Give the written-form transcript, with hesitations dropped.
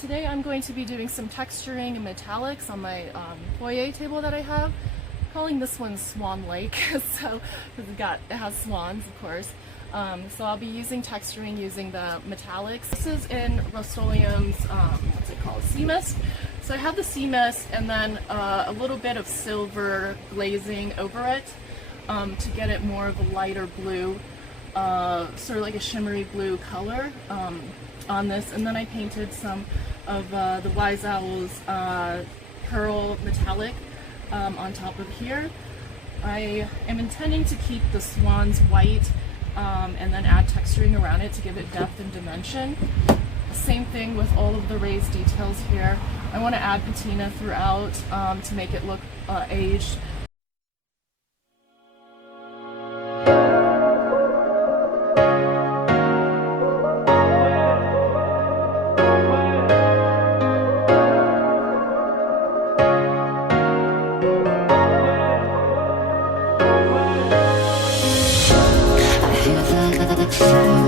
Today I'm going to be doing some texturing and metallics on my foyer table that I have. I'm calling this one Swan Lake, so it has swans, of course. So I'll be using texturing using the metallics. This is in Rust-Oleum's, what's it called, Sea Mist. So I have the Sea Mist and then a little bit of silver glazing over it to get it more of a lighter blue, sort of like a shimmery blue color on this. And then I painted some of the Wise Owl's Pearl Metallic on top of here. I am intending to keep the swans white and then add texturing around it to give it depth and dimension. Same thing with all of the raised details here. I want to add patina throughout to make it look aged. Fire.